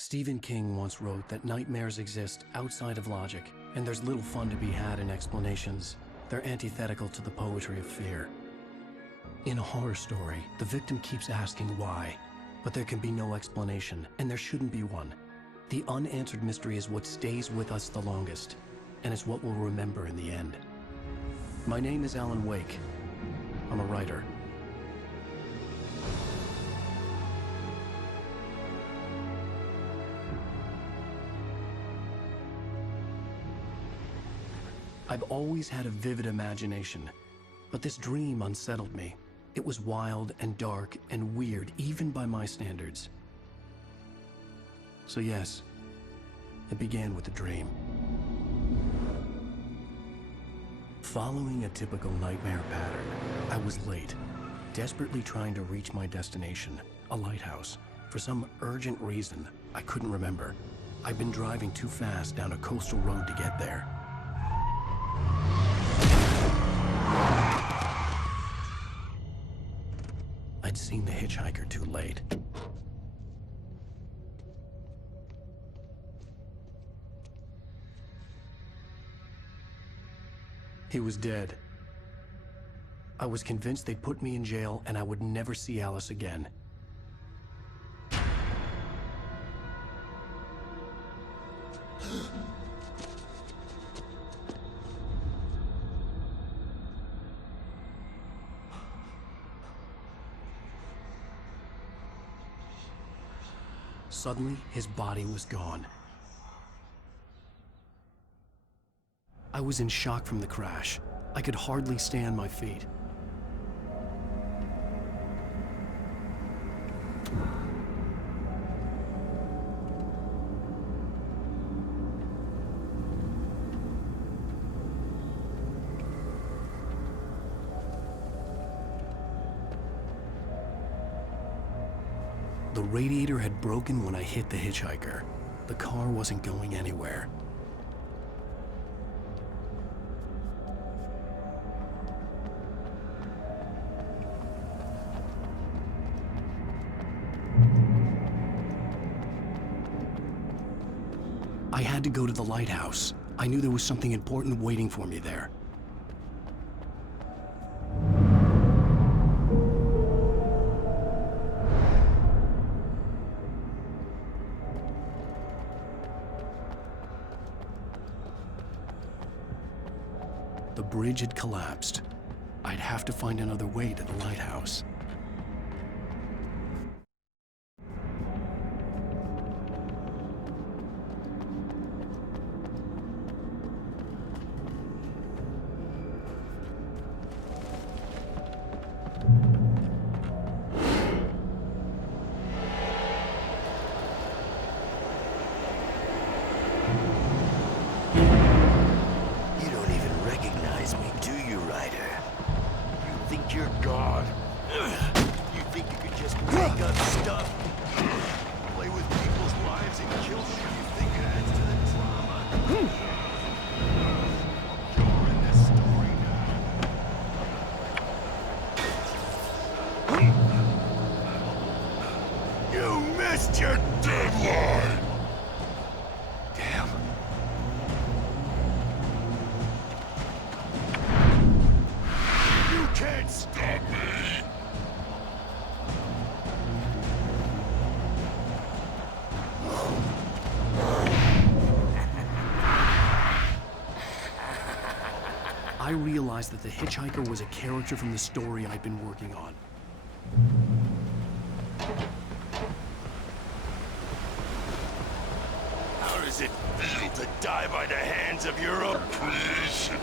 Stephen King once wrote that nightmares exist outside of logic, and there's little fun to be had in explanations. They're antithetical to the poetry of fear. In a horror story, the victim keeps asking why, but there can be no explanation, and there shouldn't be one. The unanswered mystery is what stays with us the longest, and it's what we'll remember in the end. My name is Alan Wake. I'm a writer. I've always had a vivid imagination, but this dream unsettled me. It was wild and dark and weird, even by my standards. So yes, it began with a dream. Following a typical nightmare pattern, I was late, desperately trying to reach my destination, a lighthouse. For some urgent reason, I couldn't remember. I'd been driving too fast down a coastal road to get there. I'd seen the hitchhiker too late. He was dead. I was convinced they'd put me in jail and I would never see Alice again. Suddenly, his body was gone. I was in shock from the crash. I could hardly stay on my feet. The radiator had broken when I hit the hitchhiker. The car wasn't going anywhere. I had to go to the lighthouse. I knew there was something important waiting for me there. The bridge had collapsed. I'd have to find another way to the lighthouse. You're God. You think you could just make up stuff? Play with people's lives and kill them? You think it adds to the drama? You're in this story now. You missed your deadline! Damn. You can't stop me! I realized that the hitchhiker was a character from the story I'd been working on. How does it feel to die by the hands of your own creation?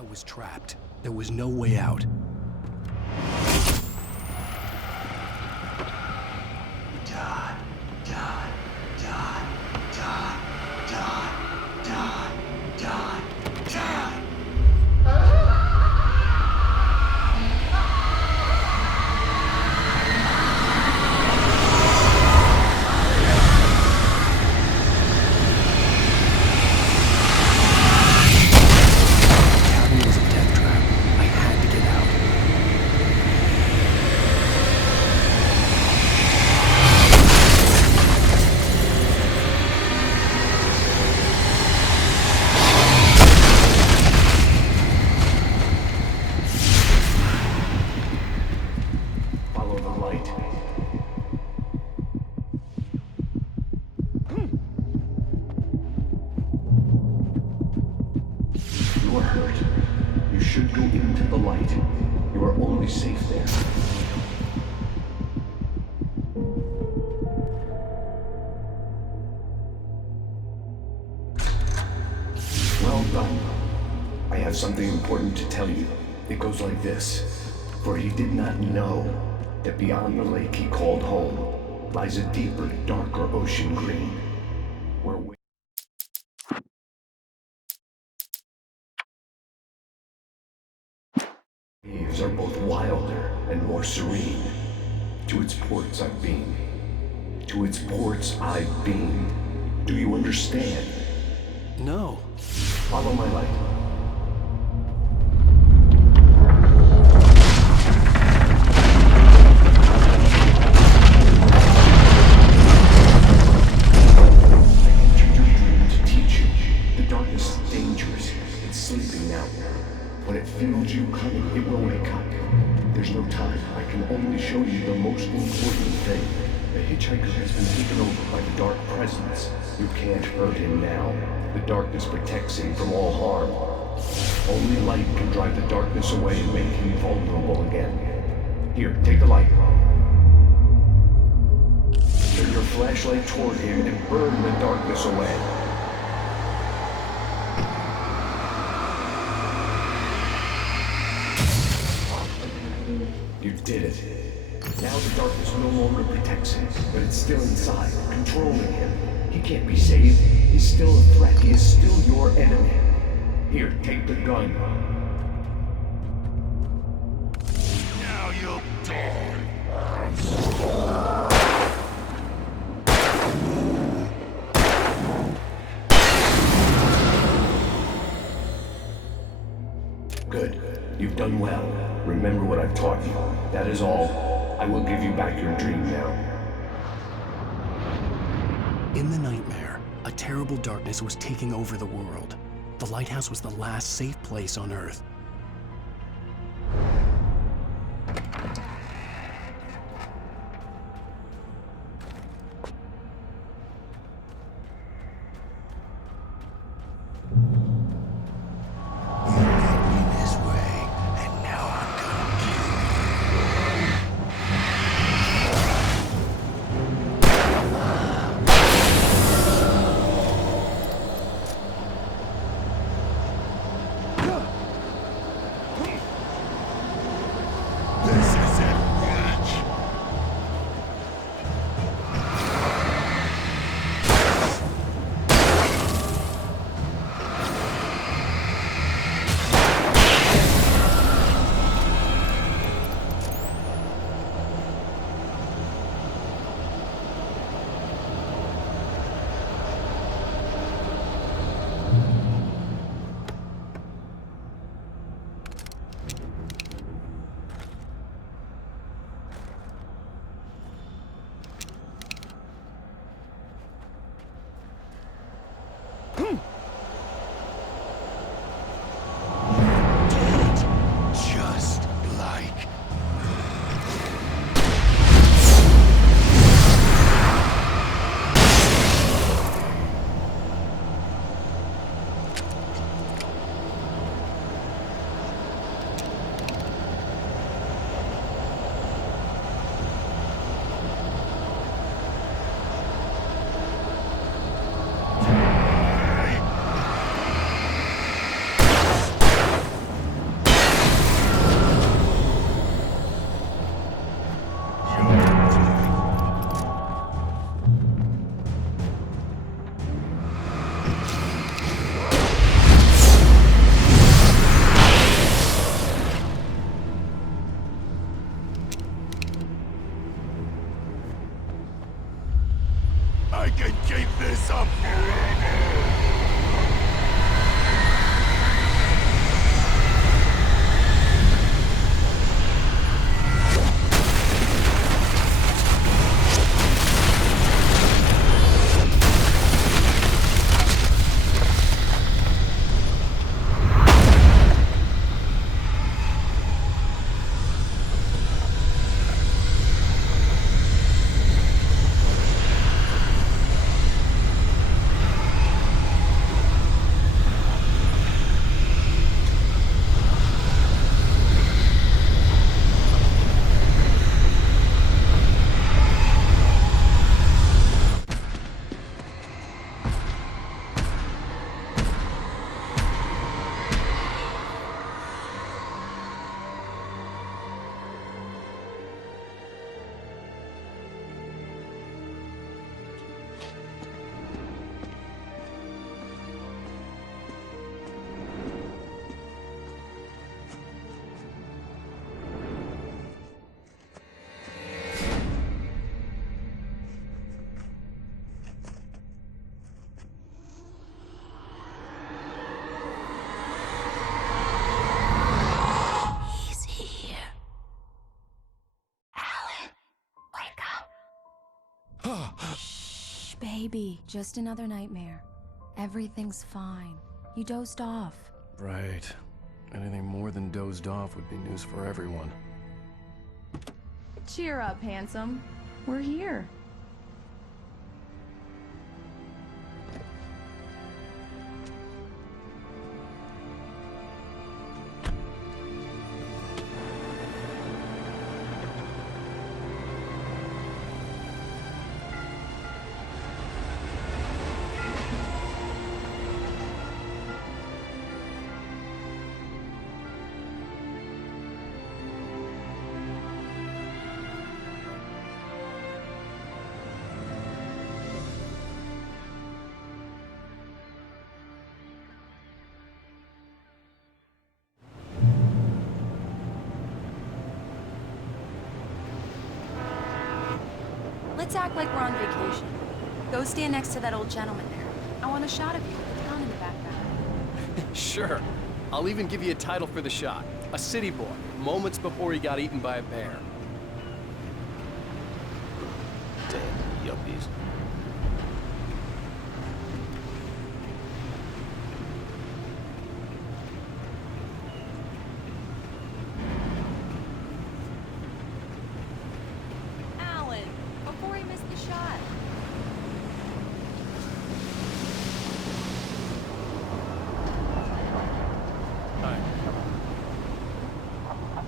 I was trapped. There was no way out. Die, die, die, die, die, die, die, die. The cabin was a death trap. I had to get out. Follow the light. You are hurt. You should go into the light. You are only safe there. Well done. I have something important to tell you. It goes like this. For he did not know that beyond the lake he called home lies a deeper, darker ocean green, where waves are both wilder and more serene. To its ports I've been. To its ports I've been. Do you understand? No. Follow my light. I entered your dream to teach you. The darkness is dangerous. It's sleeping now. When it feels you coming, it will wake up. There's no time. I can only show you the most important thing. The hitchhiker has been taken over by the dark presence. You can't hurt him now. The darkness protects him from all harm. Only light can drive the darkness away and make him vulnerable again. Here, take the light. Turn your flashlight toward him and burn the darkness away. You did it. Now the darkness no longer protects him, but it's still inside, controlling him. He can't be saved. He's still a threat. He is still your enemy. Here, take the gun. Now you'll die. Good. You've done well. Remember what I've taught you. That is all. I will give you back your dream now. In the nightmare, a terrible darkness was taking over the world. The lighthouse was the last safe place on Earth. baby. Just another nightmare. Everything's fine. You dozed off. Right. Anything more than dozed off would be news for everyone. Cheer up, handsome. We're here. Let's act like we're on vacation. Go stand next to that old gentleman there. I want a shot of you with the town in the background. Sure. I'll even give you a title for the shot. A city boy, moments before he got eaten by a bear. Damn yuppies. Alan, before he missed the shot. Hi.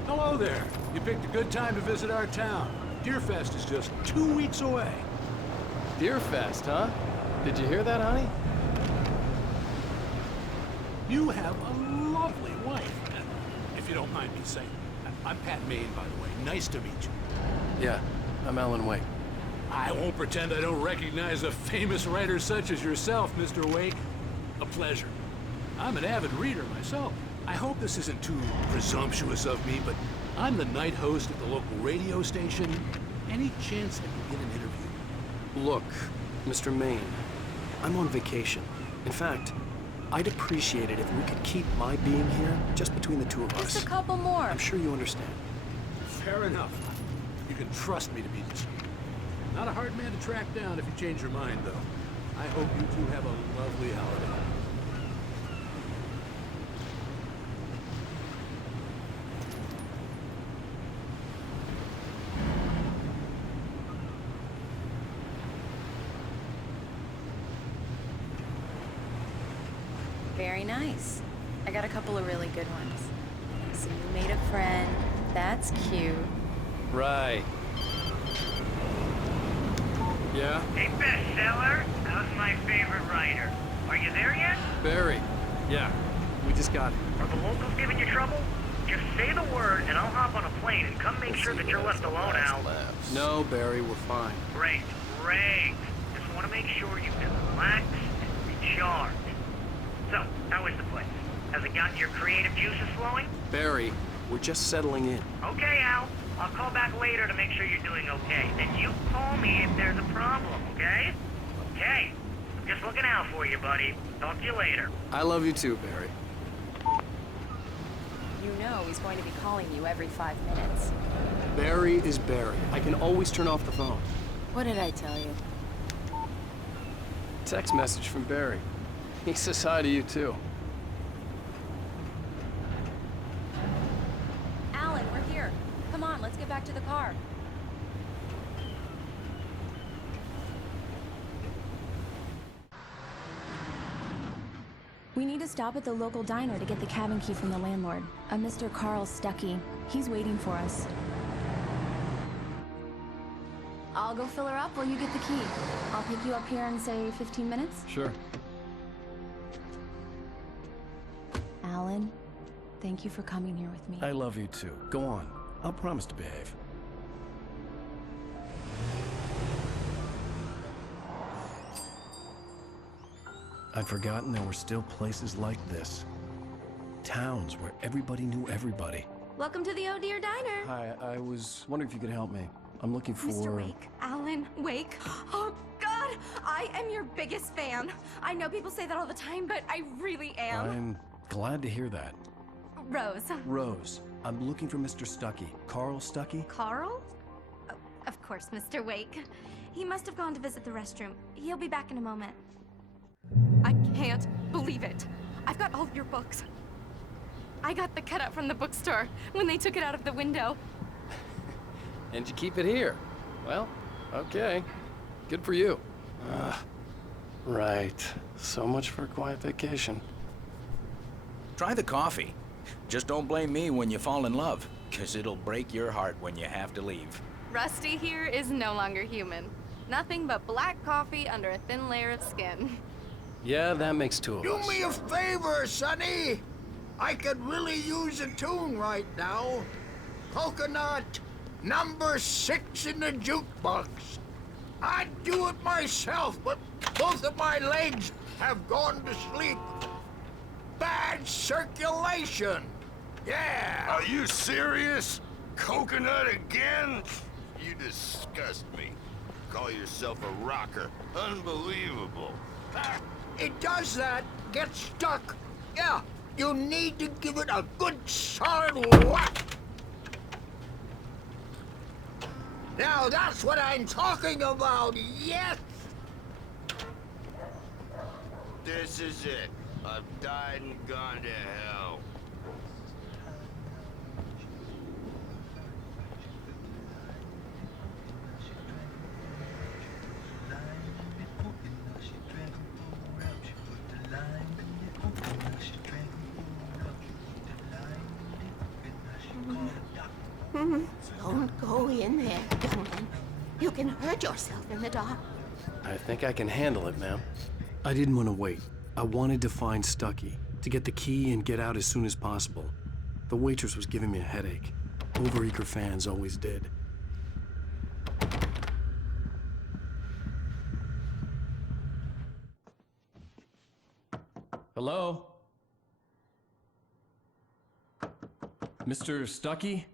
Hello there. You picked a good time to visit our town. Deerfest is just 2 weeks away. Deerfest, huh? Did you hear that, honey? You have a lovely wife. If you don't mind me saying. I'm Pat Maine, by the way. Nice to meet you. Yeah, I'm Alan Wake. I won't pretend I don't recognize a famous writer such as yourself, Mr. Wake. A pleasure. I'm an avid reader myself. I hope this isn't too presumptuous of me, but I'm the night host at the local radio station. Any chance I can get an interview? Look, Mr. Maine, I'm on vacation. In fact, I'd appreciate it if we could keep my being here just between the two of us. Just a couple more. I'm sure you understand. Fair enough. You can trust me to be discreet. Not a hard man to track down if you change your mind, though. I hope you two have a lovely holiday. Very nice. I got a couple of really good ones. So you made a friend. That's cute. Right. Yeah? Hey, bestseller, how's my favorite writer? Are you there yet? Barry. Yeah, we just got it. Are the locals giving you trouble? Just say the word and I'll hop on a plane and come make sure that you're left alone, Al. No, Barry, we're fine. Great, great. Just want to make sure you can relax and recharge. So, how is the place? Has it gotten your creative juices flowing? Barry, we're just settling in. Okay, Al. I'll call back later to make sure you're doing okay. And you call me if there's a problem, okay? Okay. I'm just looking out for you, buddy. Talk to you later. I love you too, Barry. You know he's going to be calling you every 5 minutes. Barry is Barry. I can always turn off the phone. What did I tell you? Text message from Barry. He says hi to you too. Alan, we're here. Come on, let's get back to the car. We need to stop at the local diner to get the cabin key from the landlord, a Mr. Carl Stuckey. He's waiting for us. I'll go fill her up while you get the key. I'll pick you up here in, say, 15 minutes? Sure. Alan, thank you for coming here with me. I love you too. Go on. I'll promise to behave. I'd forgotten there were still places like this. Towns where everybody knew everybody. Welcome to the Oh Dear Diner. Hi, I was wondering if you could help me. I'm looking for... Mr. Wake. Alan Wake. Oh, God! I am your biggest fan. I know people say that all the time, but I really am. I'm glad to hear that. Rose. Rose, I'm looking for Mr. Stuckey. Carl Stuckey? Carl? Oh, of course, Mr. Wake. He must have gone to visit the restroom. He'll be back in a moment. I can't believe it. I've got all of your books. I got the cutout from the bookstore when they took it out of the window. And you keep it here. Well, okay. Good for you. Right. So much for a quiet vacation. Try the coffee. Just don't blame me when you fall in love, 'cause it'll break your heart when you have to leave. Rusty here is no longer human. Nothing but black coffee under a thin layer of skin. Yeah, that makes two of Do us. me a favor, Sonny. I could really use a tune right now. Coconut, number 6 in the jukebox. I'd do it myself, but both of my legs have gone to sleep. Bad circulation. Yeah. Are you serious? Coconut again? You disgust me. Call yourself a rocker. Unbelievable. It does that. Get stuck. Yeah, you need to give it a good solid whack. Now that's what I'm talking about, yes! This is it. I've died and gone to hell. Don't go in there, youngling. You can hurt yourself in the dark. I think I can handle it, ma'am. I didn't want to wait. I wanted to find Stucky, to get the key and get out as soon as possible. The waitress was giving me a headache. Overeager fans always did. Hello? Mr. Stucky?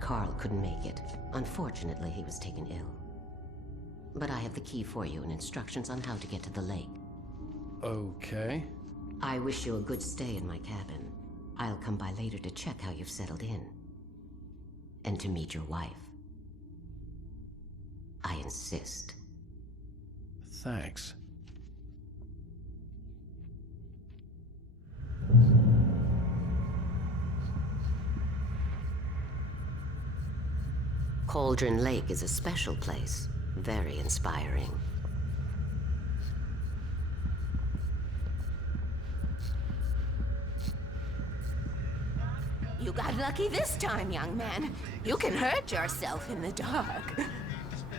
Carl couldn't make it. Unfortunately, he was taken ill. But I have the key for you and instructions on how to get to the lake. Okay. I wish you a good stay in my cabin. I'll come by later to check how you've settled in. And to meet your wife. I insist. Thanks. Cauldron Lake is a special place. Very inspiring. You got lucky this time, young man. You can hurt yourself in the dark.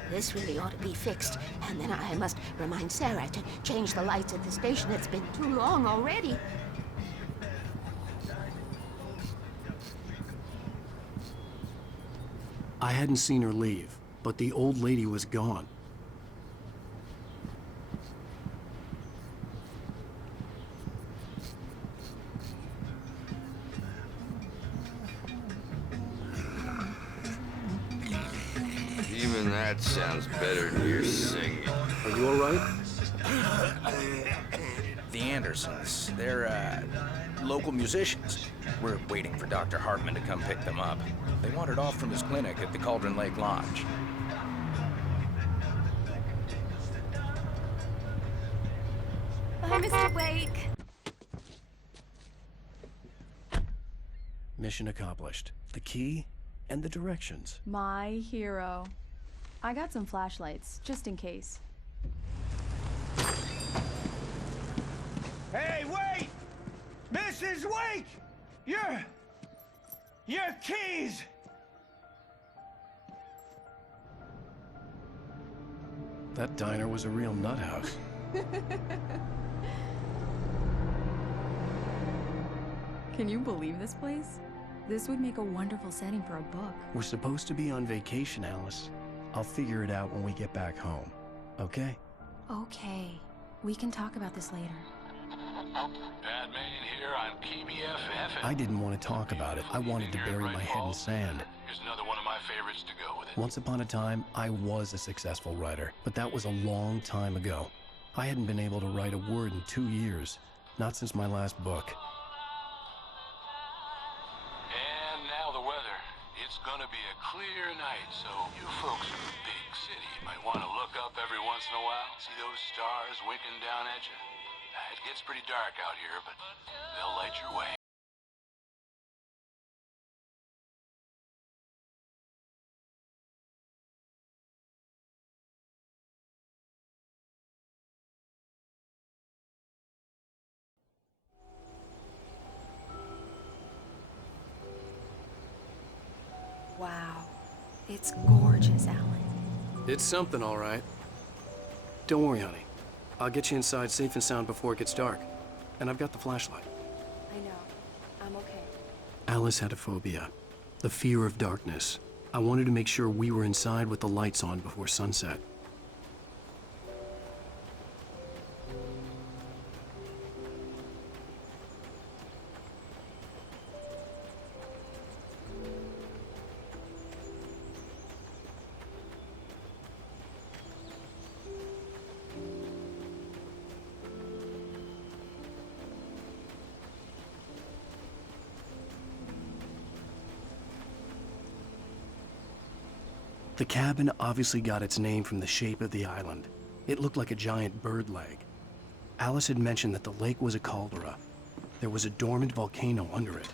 This really ought to be fixed, and then I must remind Sarah to change the lights at the station. It's been too long already. I hadn't seen her leave, but the old lady was gone. Even that sounds better than your singing. Are you all right? The Andersons, they're, local musicians. We're waiting for Dr. Hartman to come pick them up. They wandered off from his clinic at the Cauldron Lake Lodge. Bye, Mr. Wake. Mission accomplished. The key and the directions. My hero. I got some flashlights, just in case. Hey, wait! Mrs. Wake! Your keys! That diner was a real nut house. Can you believe this place? This would make a wonderful setting for a book. We're supposed to be on vacation, Alice. I'll figure it out when we get back home. Okay? Okay. We can talk about this later. Batman here on PBF I didn't want to talk about it. I wanted to bury my head in sand. Here's another one of my favorites to go with it. Once upon a time, I was a successful writer, but that was a long time ago. I hadn't been able to write a word in 2 years, not since my last book. And now the weather. It's gonna be a clear night, so you folks in the big city might want to look up every once in a while. See those stars winking down at you? It gets pretty dark out here, but they'll light your way. Wow. It's gorgeous, Alan. It's something, all right. Don't worry, honey. I'll get you inside safe and sound before it gets dark. And I've got the flashlight. I know. I'm okay. Alice had a phobia. The fear of darkness. I wanted to make sure we were inside with the lights on before sunset. The cabin obviously got its name from the shape of the island. It looked like a giant bird leg. Alice had mentioned that the lake was a caldera. There was a dormant volcano under it.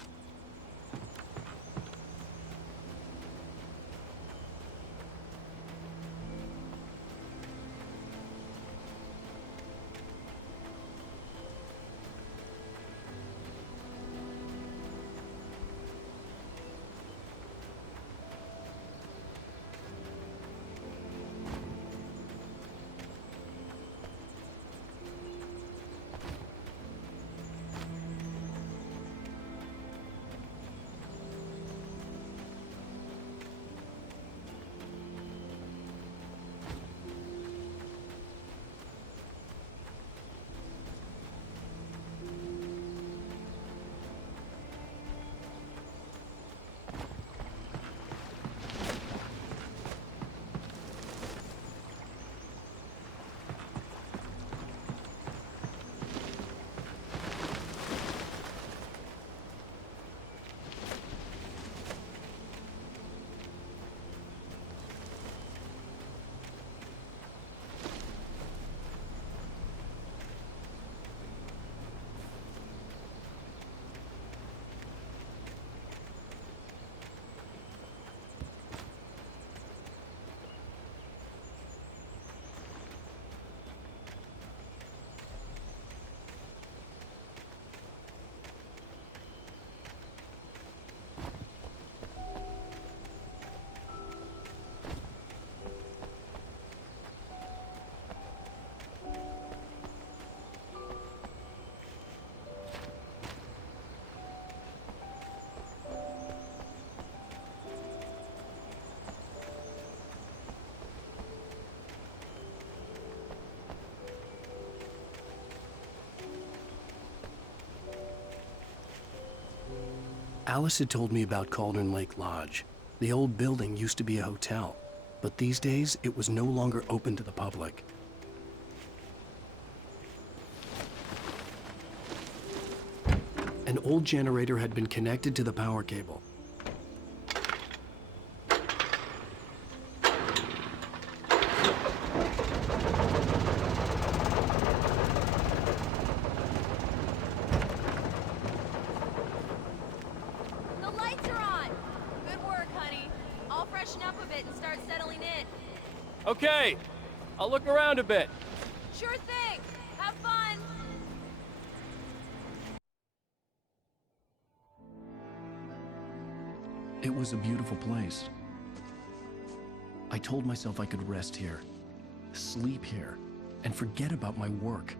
Alice had told me about Cauldron Lake Lodge. The old building used to be a hotel, but these days it was no longer open to the public. An old generator had been connected to the power cable. The lights are on! Good work, honey. I'll freshen up a bit and start settling in. Okay, I'll look around a bit. Sure thing! Have fun! It was a beautiful place. I told myself I could rest here, sleep here, and forget about my work.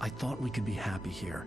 I thought we could be happy here,